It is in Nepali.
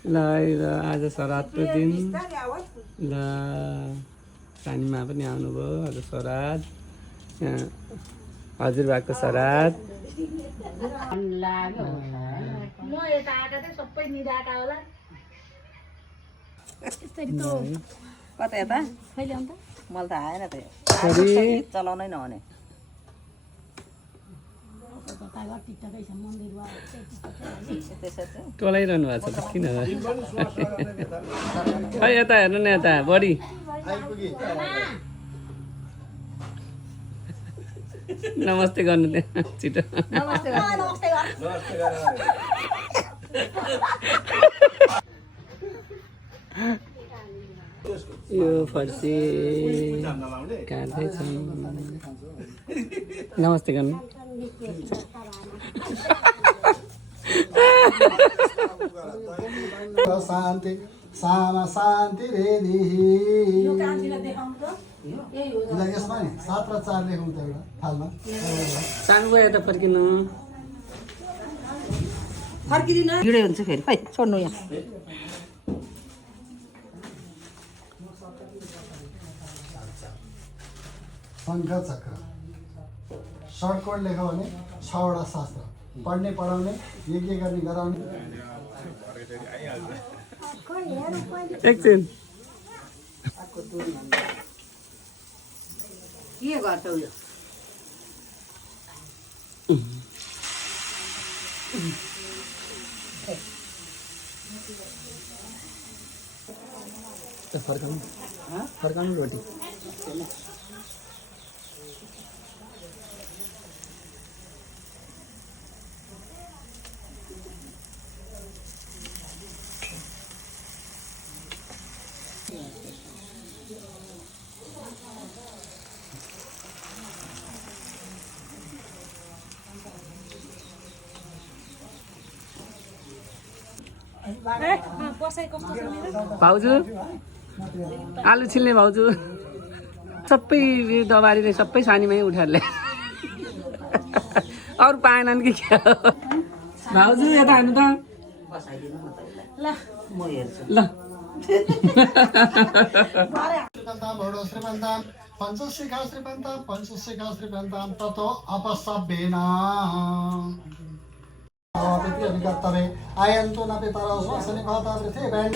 ल आज श्राद्धको दिन ल सानीमा पनि आउनुभयो आज श्राद्ध हजुरबाको श्राद्ध म यता आएका थिएँ सबै निराएका होला कता यता कहिले अन्त मलाई त आएन त चलाउनै नहुने टोलाइरहनु भएको छ त किन खै यता हेर्नु न यता बडी नमस्ते गर्नु त्यहाँ छिटो यो फर्सी काट्दैछन् नमस्ते गर्नु शान्ति सामा शान्ति रेदी यसमा नि 7 र 4 लेखौँ त एउटा थालमा सानो गयो त फर्किनु फर्किदिन भिडै हुन्छ फेरि खै छोड्नु यहाँ शङ्ख चक्र सर्टकोट लेख्यो भने 6 वटा शास्त्र पढ्ने पढाउने यज्ञ गर्ने गराउने एकछिन के गर्छ उयो फर्काउनु रोटी भाउजू आलु छिल्ने भाउजू सबै दबारीले सबै सानीमै उठाएर ल्याए अरू पाएनन् कि क्या भाउजू यता हेर्नु त ल म हेर्छु ल श्रीमन्ताम पञ्चशिखा श्रीमन्ताम ततो अपसभ्येन कर्तव्य आयन्तु न पितरौ स्वसनिपाता पृथिव्यां